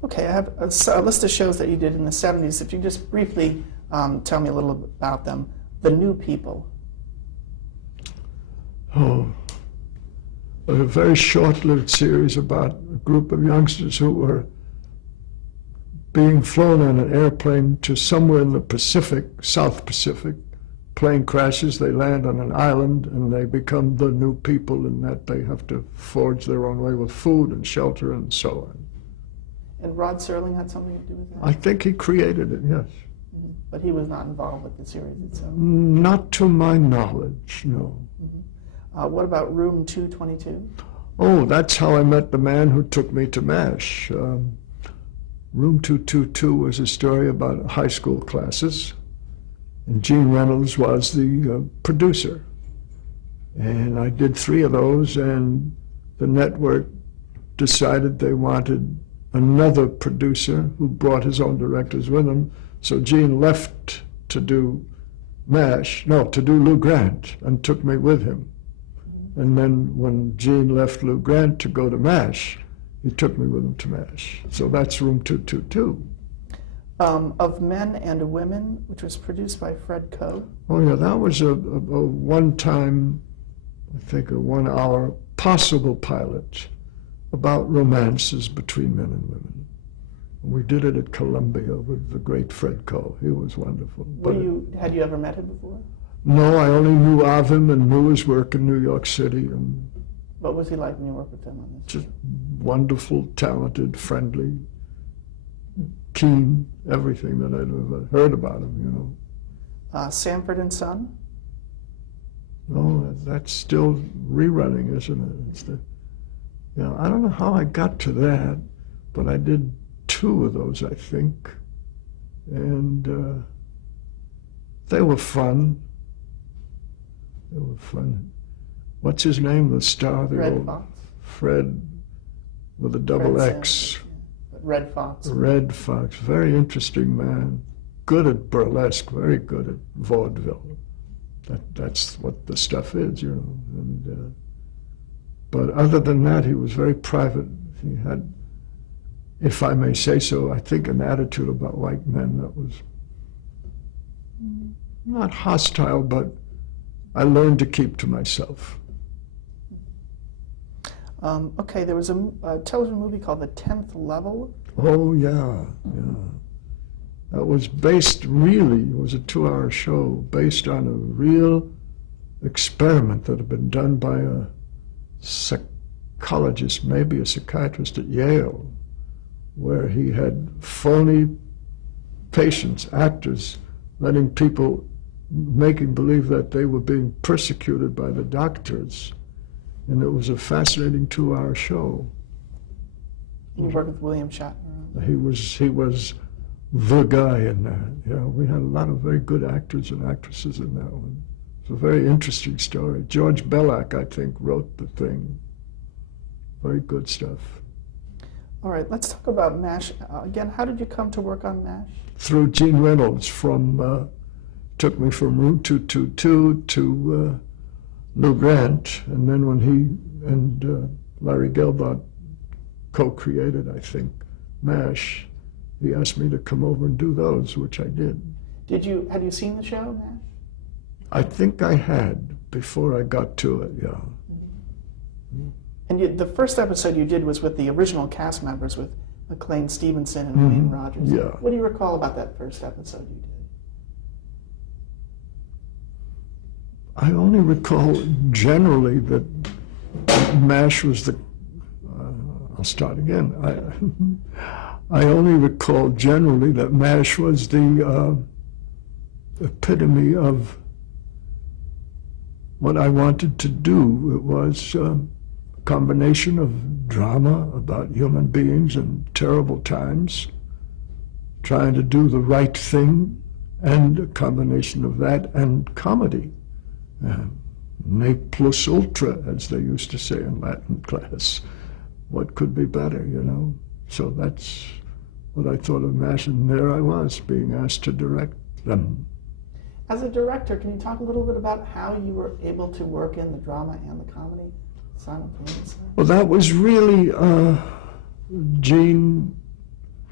Okay, I have a list of shows that you did in the 70s. If you just briefly tell me a little about them. The New People. Oh, a very short-lived series about a group of youngsters who were being flown on an airplane to somewhere in the Pacific, South Pacific. Plane crashes, they land on an island, and they become the new people in that they have to forge their own way with food and shelter and so on. And Rod Serling had something to do with that? I think he created it, yes. Mm-hmm. But he was not involved with the series itself? Not to my knowledge, no. Mm-hmm. What about Room 222? Oh, that's how I met the man who took me to MASH. Room 222 was a story about high school classes, and Gene Reynolds was the producer. And I did 3 of those, and the network decided they wanted another producer who brought his own directors with him. So Gene left to do to do Lou Grant, and took me with him. And then when Gene left Lou Grant to go to MASH, he took me with him to MASH. So that's Room 222. Of Men and Women, which was produced by Fred Coe. Oh yeah, that was a one-time, I think a 1-hour possible pilot about romances between men and women. We did it at Columbia with the great Fred Coe. He was wonderful. Had you ever met him before? No, I only knew of him and knew his work in New York City. And what was he like when you worked with him on this? Just wonderful, talented, friendly, keen, everything that I'd ever heard about him, you know. Sanford and Son? No, that's still rerunning, isn't it? It's I don't know how I got to that, but I did 2 of those, I think. And they were fun. They were fun. What's his name, the star? Red Fox. Fred, with a double Fred X. Sanford, yeah. Red Fox. Red Fox, very interesting man. Good at burlesque, very good at vaudeville. That's what the stuff is, you know. And but other than that, he was very private. He had, if I may say so, I think an attitude about white men that was not hostile, but I learned to keep to myself. Okay, there was a television movie called The 10th Level. Oh, yeah. That was based, really, it was a 2-hour show based on a real experiment that had been done by a psychologist, maybe a psychiatrist at Yale, where he had phony patients, actors, letting people, making believe that they were being persecuted by the doctors. And it was a fascinating 2-hour show. You worked with William Shatner? He was the guy in that. Yeah, we had a lot of very good actors and actresses in that one. It's a very interesting story. George Bellac, I think, wrote the thing. Very good stuff. All right, let's talk about MASH. Again, how did you come to work on MASH? Through Gene Reynolds, took me from Room 222 to Lou Grant, and then when he and Larry Gelbart co-created, I think, MASH, he asked me to come over and do those, which I did. Had you seen the show, MASH? I think I had, before I got to it, yeah. Mm-hmm. And the first episode you did was with the original cast members, with McLean Stevenson and Wayne Rogers. Yeah. What do you recall about that first episode you did? I only recall generally that MASH was the, I'll start again. I only recall generally that MASH was the epitome of what I wanted to do. It was a combination of drama about human beings in terrible times, trying to do the right thing, and a combination of that and comedy. Ne plus ultra, as they used to say in Latin class. What could be better, you know? So that's what I thought of MASH, and there I was, being asked to direct them. As a director, can you talk a little bit about how you were able to work in the drama and the comedy simultaneously? Well, that was really Gene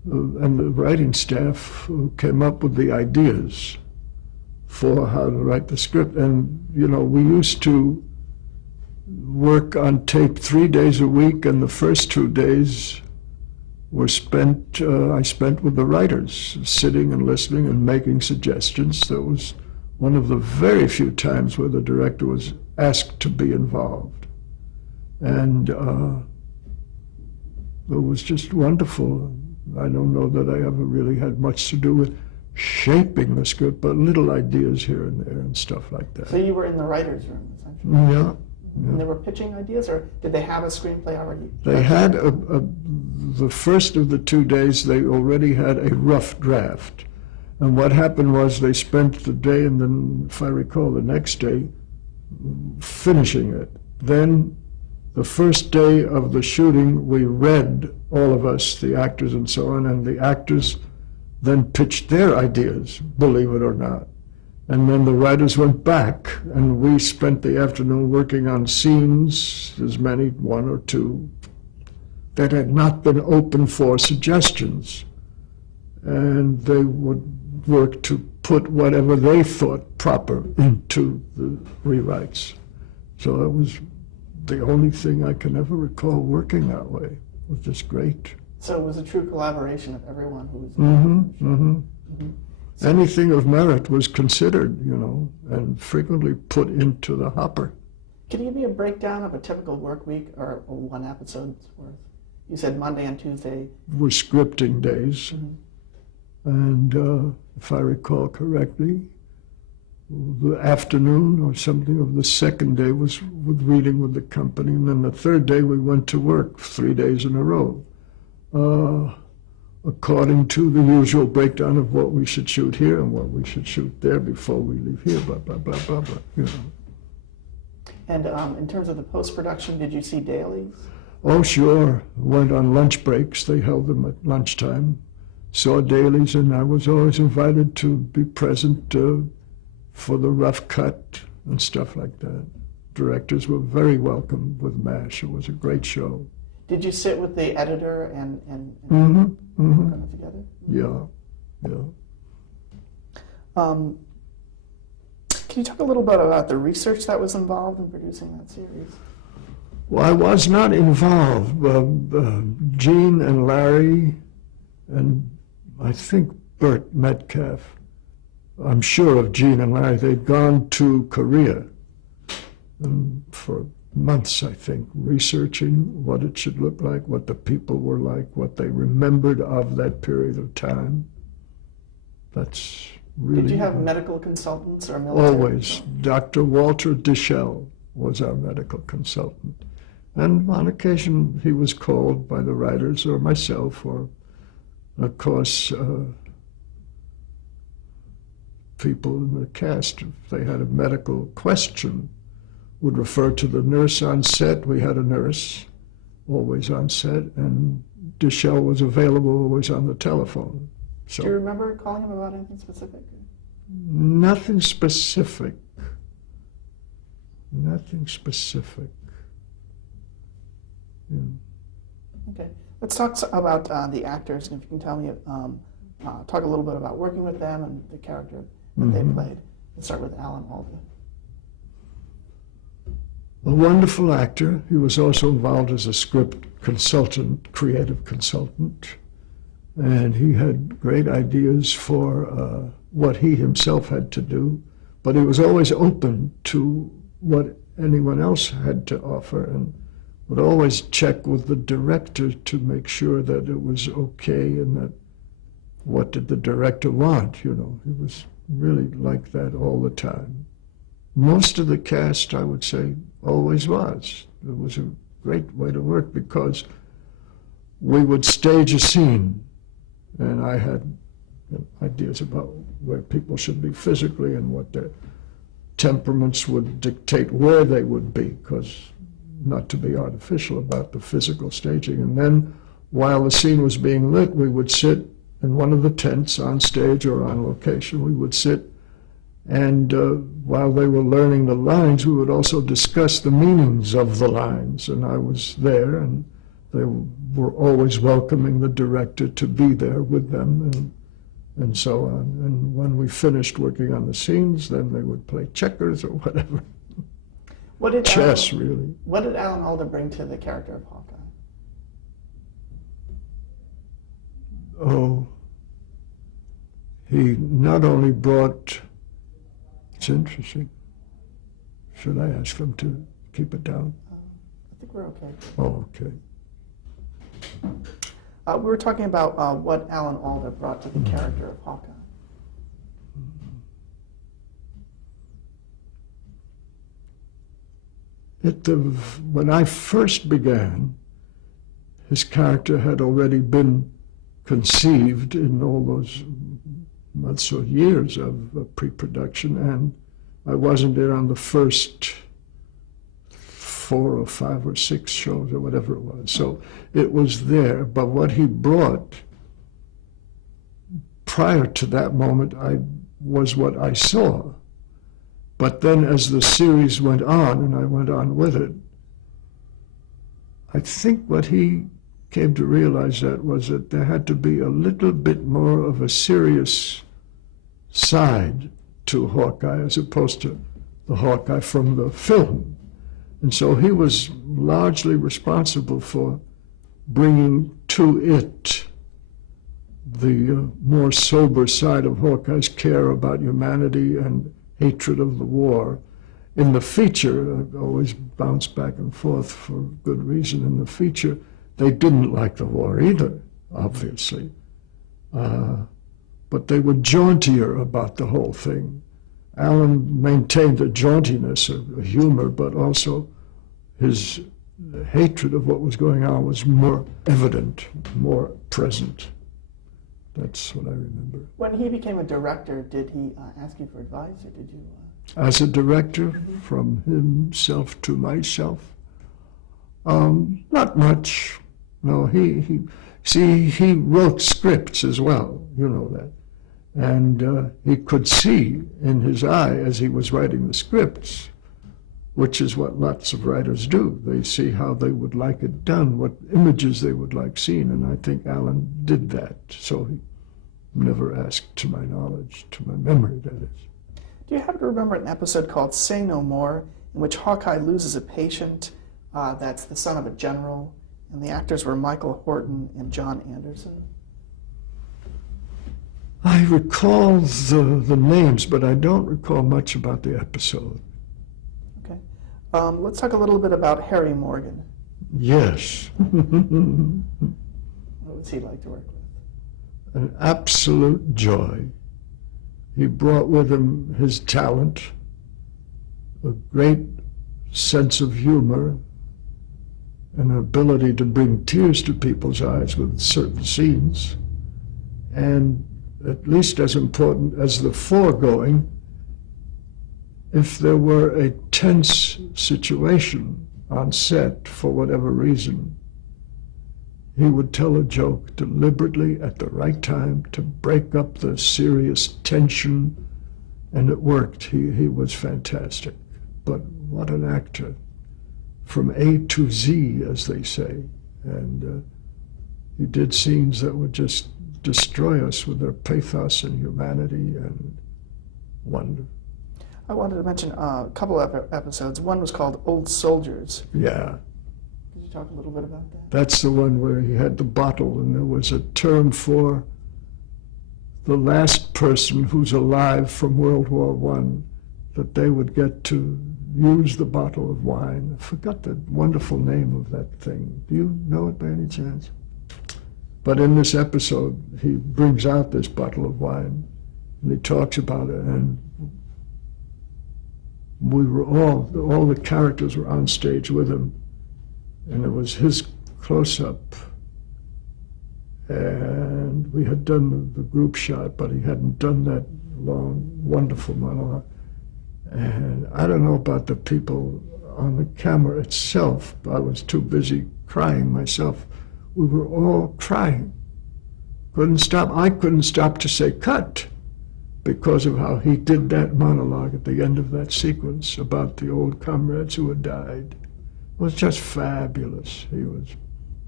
and the writing staff came up with the ideas for how to write the script. And, you know, we used to work on tape 3 days a week, and the first 2 days were spent, I spent with the writers, sitting and listening and making suggestions. That was one of the very few times where the director was asked to be involved. And it was just wonderful. I don't know that I ever really had much to do with shaping the script, but little ideas here and there and stuff like that. So you were in the writer's room, essentially? Yeah. And they were pitching ideas, or did they have a screenplay already? They had the first of the 2 days, they already had a rough draft. And what happened was they spent the day, and then, if I recall, the next day, finishing it. Then the first day of the shooting, we read, all of us, the actors and so on, and the actors then pitched their ideas, believe it or not. And then the writers went back, and we spent the afternoon working on scenes, as many, 1 or 2, that had not been open for suggestions. And they would work to put whatever they thought proper into the rewrites. So that was the only thing I can ever recall working that way. It was just great. So it was a true collaboration of everyone who was Anything of merit was considered, you know, and frequently put into the hopper. Can you give me a breakdown of a typical work week or one episode's worth? You said Monday and Tuesday. Were scripting days. And if I recall correctly, the afternoon or something of the second day was with reading with the company. And then the third day we went to work 3 days in a row, according to the usual breakdown of what we should shoot here and what we should shoot there before we leave here, blah, blah, blah, blah, blah, you know. And in terms of the post-production, did you see dailies? Oh, sure. Went on lunch breaks. They held them at lunchtime. Saw dailies, and I was always invited to be present for the rough cut and stuff like that. Directors were very welcome with MASH. It was a great show. Did you sit with the editor and work on it together? Yeah, yeah. Can you talk a little bit about the research that was involved in producing that series? Well, I was not involved. Gene and Larry and I think Burt Metcalf, I'm sure of Gene and Larry, they'd gone to Korea for months, I think, researching what it should look like, what the people were like, what they remembered of that period of time. That's really... Did you have medical consultants or military? Always. Dr. Walter Dischel was our medical consultant. And on occasion, he was called by the writers or myself, or, of course, people in the cast, if they had a medical question, would refer to the nurse on set. We had a nurse always on set, and Dischel was available always on the telephone. So, do you remember calling him about anything specific? Nothing specific. Nothing specific. Yeah. Okay. Let's talk about the actors, and if you can tell me, talk a little bit about working with them and the character that they played. Let's start with Alan Alda. A wonderful actor. He was also involved as a script consultant, creative consultant, and he had great ideas for what he himself had to do, but he was always open to what anyone else had to offer, and would always check with the director to make sure that it was okay and that what did the director want, you know. He was really like that all the time. Most of the cast, I would say, always was. It was a great way to work because we would stage a scene, and I had ideas about where people should be physically and what their temperaments would dictate where they would be, because not to be artificial about the physical staging. And then while the scene was being lit, we would sit in one of the tents on stage or on location. We would sit, and while they were learning the lines, we would also discuss the meanings of the lines. And I was there, and they were always welcoming the director to be there with them and so on. And when we finished working on the scenes, then they would play checkers or whatever. Chess, really. What did Alan Alda bring to the character of Hawkeye? Oh, he not only brought, it's interesting. Should I ask them to keep it down? I think we're okay. Oh, okay. We were talking about what Alan Alda brought to the character of Hawkeye. When I first began, his character had already been conceived in all those months or years of pre-production, and I wasn't there on the first 4 or 5 or 6 shows or whatever it was. So it was there, but what he brought prior to that moment was what I saw. But then as the series went on, and I went on with it, I think what he came to realize was that there had to be a little bit more of a serious side to Hawkeye as opposed to the Hawkeye from the film. And so he was largely responsible for bringing to it the more sober side of Hawkeye's care about humanity and hatred of the war. In the feature, I always bounce back and forth for good reason. In the feature, they didn't like the war either, obviously. But they were jauntier about the whole thing. Alan maintained a jauntiness, a humor, but also his hatred of what was going on was more evident, more present. That's what I remember. When he became a director, did he ask you for advice, or did you? As a director, from himself to myself, not much. No, he wrote scripts as well. You know that, and he could see in his eye as he was writing the scripts, which is what lots of writers do. They see how they would like it done, what images they would like seen, and I think Alan did that. So he never asked, to my knowledge, to my memory, that is. Do you happen to remember an episode called Say No More, in which Hawkeye loses a patient that's the son of a general, and the actors were Michael Horton and John Anderson? I recall the names, but I don't recall much about the episode. Okay. Let's talk a little bit about Harry Morgan. Yes. What was he like to work with? An absolute joy. He brought with him his talent, a great sense of humor, an ability to bring tears to people's eyes with certain scenes, and at least as important as the foregoing, if there were a tense situation on set for whatever reason, he would tell a joke deliberately at the right time to break up the serious tension, and it worked. He was fantastic. But what an actor, from A to Z, as they say. And he did scenes that would just destroy us with their pathos and humanity and wonder. I wanted to mention a couple of episodes. One was called Old Soldiers. Yeah. Could you talk a little bit about that? That's the one where he had the bottle, and there was a term for the last person who's alive from World War I, that they would get to use the bottle of wine. I forgot the wonderful name of that thing. Do you know it by any chance? But in this episode, he brings out this bottle of wine, and he talks about it, and we were all the characters were on stage with him, and it was his close-up, and we had done the group shot, but he hadn't done that long, wonderful monologue. And I don't know about the people on the camera itself. I was too busy crying myself. We were all crying. Couldn't stop. I couldn't stop to say cut because of how he did that monologue at the end of that sequence about the old comrades who had died. It was just fabulous. He was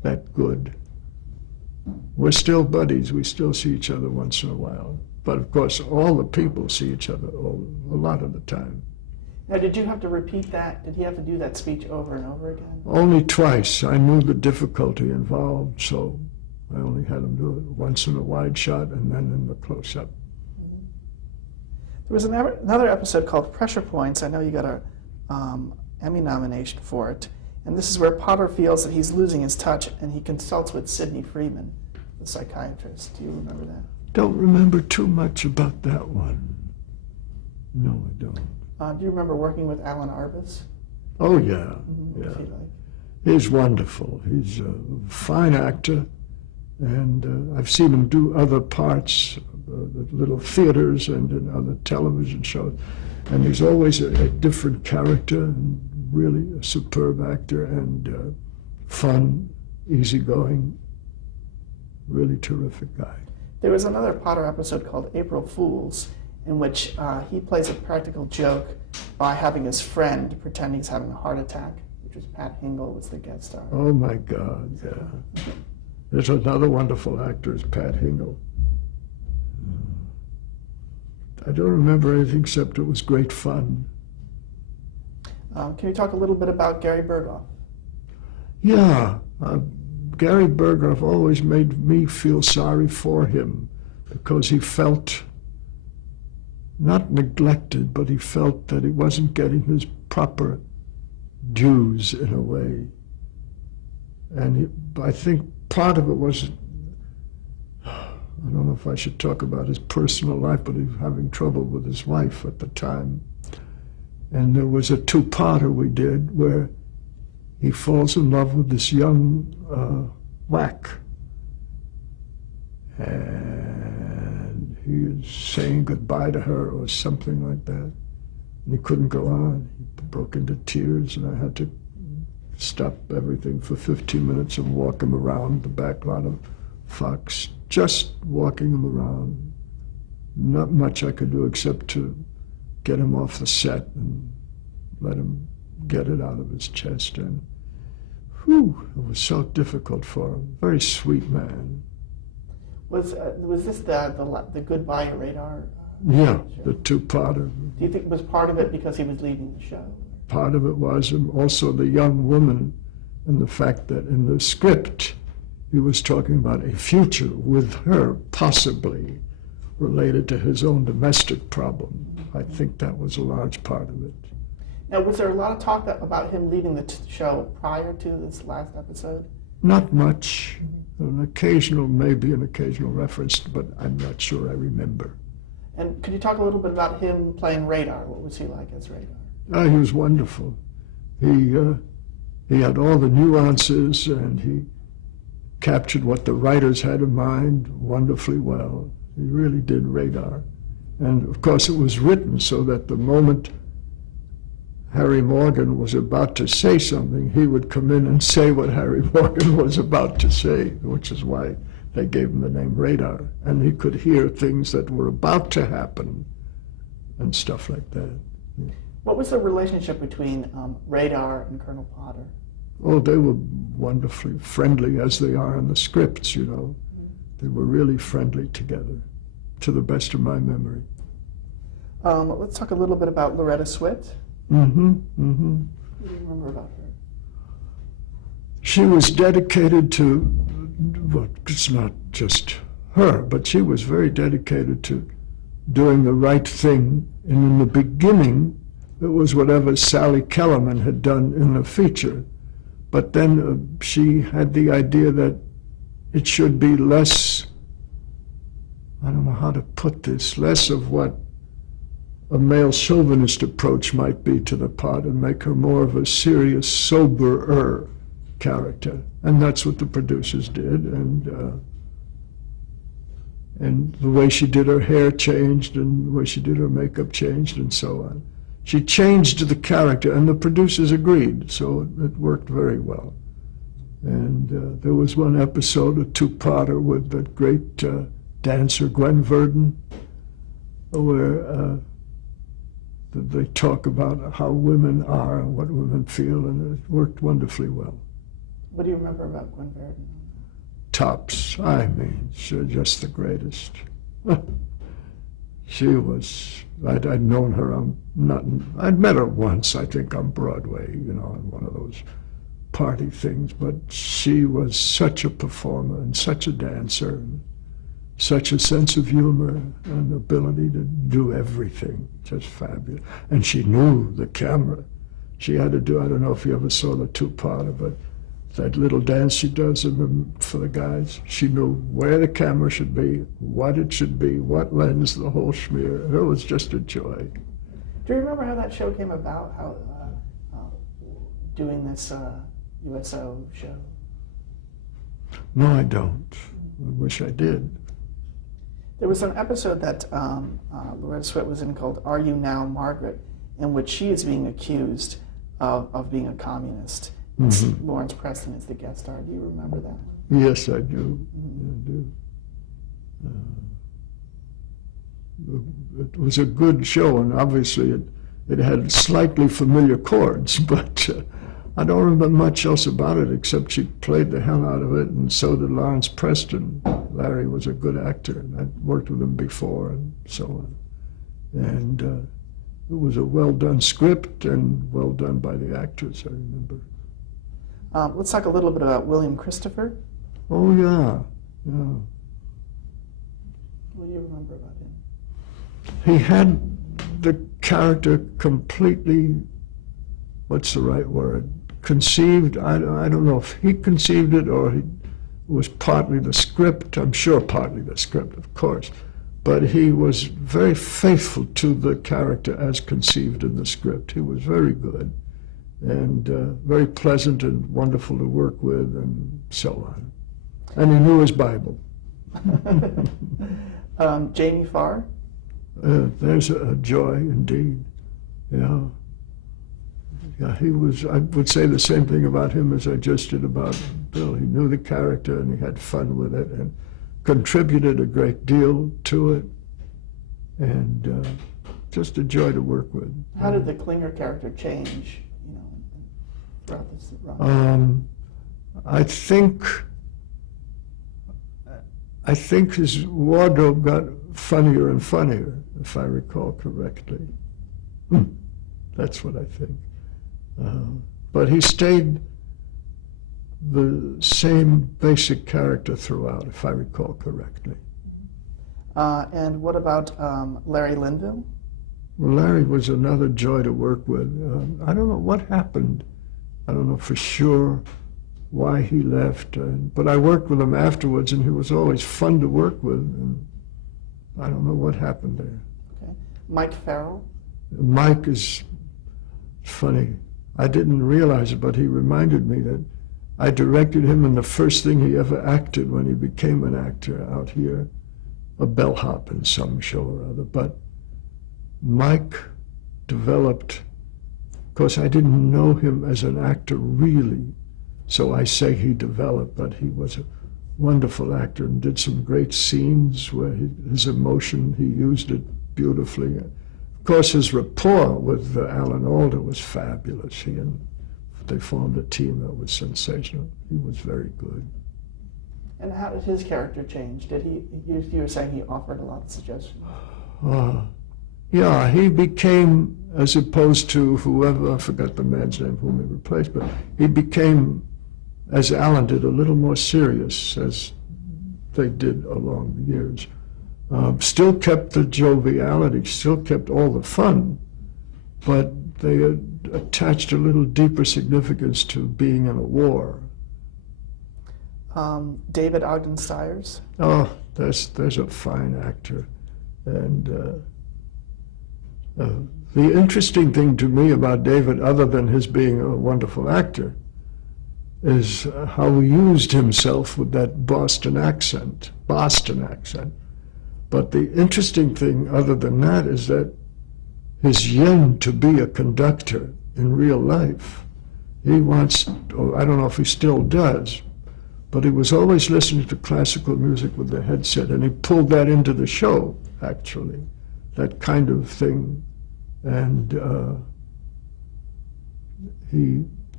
that good. We're still buddies. We still see each other once in a while. But of course, all the people see each other a lot of the time. Now, did you have to repeat that? Did he have to do that speech over and over again? Only twice. I knew the difficulty involved, so I only had him do it once in a wide shot and then in the close-up. There was another episode called Pressure Points. I know you got a Emmy nomination for it. And this is where Potter feels that he's losing his touch, and he consults with Sidney Freeman, the psychiatrist. Do you remember that? Don't remember too much about that one. No, I don't. Do you remember working with Alan Arbus? Oh, yeah. What was he like? He's wonderful. He's a fine actor, and I've seen him do other parts, at little theaters and in other television shows, and he's always a different character, and really a superb actor, and fun, easygoing, really terrific guy. There was another Potter episode called April Fools, in which he plays a practical joke by having his friend pretend he's having a heart attack, which was Pat Hingle was the guest star. Oh my God, yeah. There's another wonderful actor, is Pat Hingle. I don't remember anything except it was great fun. Can you talk a little bit about Gary Berghoff? Yeah, Gary Berghoff always made me feel sorry for him because he felt not neglected, but he felt that he wasn't getting his proper dues in a way. And I think part of it was, I don't know if I should talk about his personal life, but he was having trouble with his wife at the time. And there was a two-parter we did where he falls in love with this young whack. And he is saying goodbye to her or something like that. And he couldn't go on. He broke into tears, and I had to stop everything for 15 minutes and walk him around the back lot of Fox, just walking him around. Not much I could do except to get him off the set and let him get it out of his chest. And whew, it was so difficult for him. Very sweet man. Was this the Goodbye Radar? Yeah, Show? the two-parter. Do you think it was part of it because he was leaving the show? Part of it was, and also the young woman, and the fact that in the script he was talking about a future with her, possibly related to his own domestic problem. I think that was a large part of it. Now, was there a lot of talk about him leaving the show prior to this last episode? Not much. Maybe an occasional reference, but I'm not sure I remember. And could you talk a little bit about him playing Radar? What was he like as Radar? He was wonderful. He had all the nuances, and he captured what the writers had in mind wonderfully well. He really did Radar. And of course it was written so that the moment Harry Morgan was about to say something, he would come in and say what Harry Morgan was about to say, which is why they gave him the name Radar. And he could hear things that were about to happen and stuff like that. What was the relationship between Radar and Colonel Potter? Oh, they were wonderfully friendly, as they are in the scripts, you know. They were really friendly together, to the best of my memory. Let's talk a little bit about Loretta Swit. What do you remember about her? She was dedicated to, well, it's not just her, but she was very dedicated to doing the right thing. And in the beginning, it was whatever Sally Kellerman had done in the feature. But then she had the idea that it should be less, I don't know how to put this, less of what a male chauvinist approach might be to the part, and make her more of a serious, soberer character. And that's what the producers did. And the way she did her hair changed, and the way she did her makeup changed, and so on. She changed the character, and the producers agreed, so it worked very well. And there was one episode, a two-parter, with that great dancer Gwen Verdon, where they talk about how women are and what women feel, and it worked wonderfully well. What do you remember about Gwen Verdon? Tops. I mean, she's just the greatest. She was, I'd known her I'd met her once, I think, on Broadway, you know, on one of those party things, but she was such a performer and such a dancer, and such a sense of humor and ability to do everything, just fabulous. And she knew the camera. She had to do, I don't know if you ever saw the two-parter, but that little dance she does for the guys, she knew where the camera should be, what it should be, what lens, the whole schmear. It was just a joy. Do you remember how that show came about, how doing this USO show? No, I don't. I wish I did. There was an episode that Loretta Swit was in called Are You Now, Margaret?, in which she is being accused of being a communist. Mm-hmm. Lawrence Preston is the guest star. Do you remember that? Yes, I do. Mm-hmm. I do. It was a good show, and obviously it had slightly familiar chords, but I don't remember much else about it except she played the hell out of it, and so did Lawrence Preston. Larry was a good actor, and I'd worked with him before, and so on. And it was a well-done script and well done by the actors, I remember. Let's talk a little bit about William Christopher. Oh, yeah. What do you remember about him? He had the character completely, what's the right word, conceived. I don't know if he conceived it or it was partly the script. I'm sure partly the script, of course. But he was very faithful to the character as conceived in the script. He was very good and very pleasant and wonderful to work with and so on. And he knew his Bible. Jamie Farr? There's a joy indeed. Yeah. Yeah, he was, I would say the same thing about him as I just did about Bill. He knew the character and he had fun with it and contributed a great deal to it, and just a joy to work with. How did the Klinger character change, you know, throughout this run? I think his wardrobe got funnier and funnier, if I recall correctly. That's what I think. But he stayed the same basic character throughout, if I recall correctly. And what about Larry Linville? Well, Larry was another joy to work with. I don't know what happened. I don't know for sure why he left, but I worked with him afterwards, and he was always fun to work with, and I don't know what happened there. Okay. Mike Farrell? Mike is funny. I didn't realize it, but he reminded me that I directed him in the first thing he ever acted when he became an actor out here, a bellhop in some show or other. But Mike developed, of course I didn't know him as an actor really, so I say he developed, but he was a wonderful actor and did some great scenes where his emotion, he used it beautifully. Of course, his rapport with Alan Alda was fabulous. They formed a team that was sensational. He was very good. And how did his character change? Did you were saying he offered a lot of suggestions. Yeah, he became, as opposed to whoever, I forgot the man's name whom he replaced, but he became, as Alan did, a little more serious as they did along the years. Still kept the joviality, still kept all the fun, but they attached a little deeper significance to being in a war. David Ogden Stiers? Oh, there's a fine actor. And the interesting thing to me about David, other than his being a wonderful actor, is how he used himself with that Boston accent. But the interesting thing, other than that, is that his yen to be a conductor in real life. He wants, or I don't know if he still does, but he was always listening to classical music with the headset, and he pulled that into the show, actually, that kind of thing. And he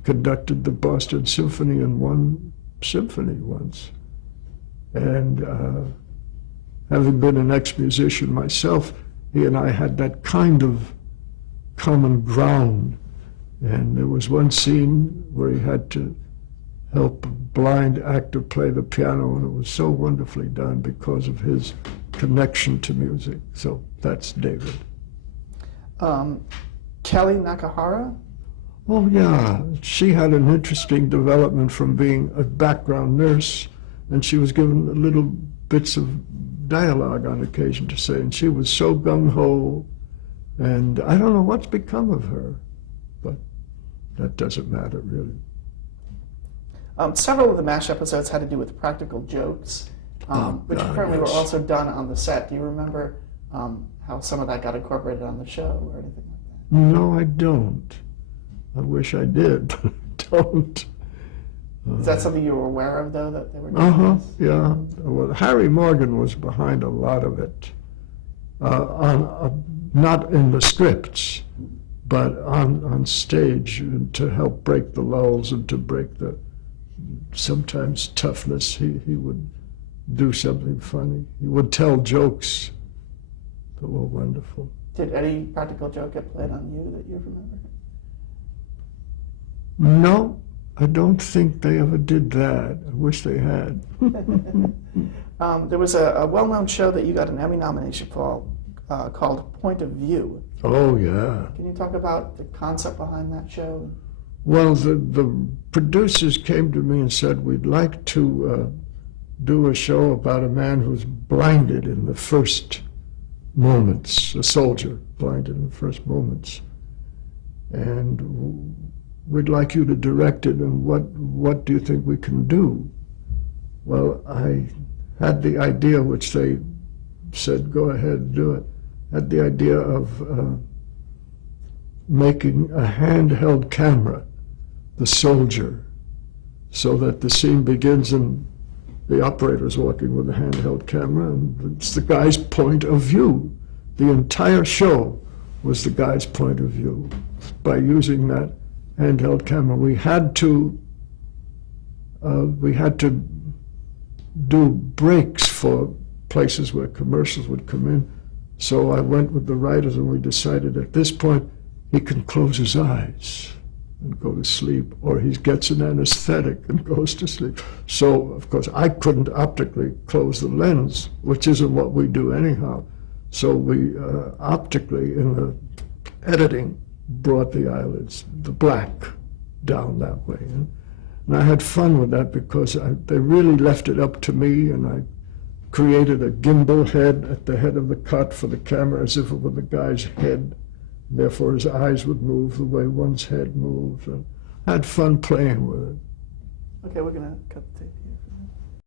conducted the Boston Symphony in one symphony once. And having been an ex-musician myself, he and I had that kind of common ground. And there was one scene where he had to help a blind actor play the piano, and it was so wonderfully done because of his connection to music. So that's David. Kelly Nakahara? Oh yeah, she had an interesting development from being a background nurse, and she was given little bits of dialogue on occasion to say, and she was so gung-ho, and I don't know what's become of her, but that doesn't matter really. Several of the MASH episodes had to do with practical jokes, which apparently were also done on the set. Do you remember how some of that got incorporated on the show or anything like that? No, I don't. I wish I did, but I don't. Is that something you were aware of, though, that they were doing this? Yeah. Well, Harry Morgan was behind a lot of it, not in the scripts, but on stage to help break the lulls and to break the sometimes toughness. He would do something funny. He would tell jokes that were wonderful. Did any practical joke get played on you that you remember? No, I don't think they ever did that. I wish they had. There was a well-known show that you got an Emmy nomination for called Point of View. Oh, yeah. Can you talk about the concept behind that show? Well, the producers came to me and said, we'd like to do a show about a man who's blinded in the first moments, a soldier blinded in the first moments. And we'd like you to direct it, and what do you think we can do? Well, I had the idea, which they said, go ahead and do it, had the idea of making a handheld camera, the soldier, so that the scene begins and the operator's walking with a handheld camera, and it's the guy's point of view. The entire show was the guy's point of view. By using that handheld camera, we had to do breaks for places where commercials would come in. So I went with the writers and we decided at this point he can close his eyes and go to sleep, or he gets an anesthetic and goes to sleep. So, of course, I couldn't optically close the lens, which isn't what we do anyhow. So we optically, in the editing, brought the eyelids, the black, down that way. And I had fun with that because they really left it up to me, and I created a gimbal head at the head of the cut for the camera as if it were the guy's head. Therefore, his eyes would move the way one's head moves. And I had fun playing with it. Okay, we're going to cut the tape here.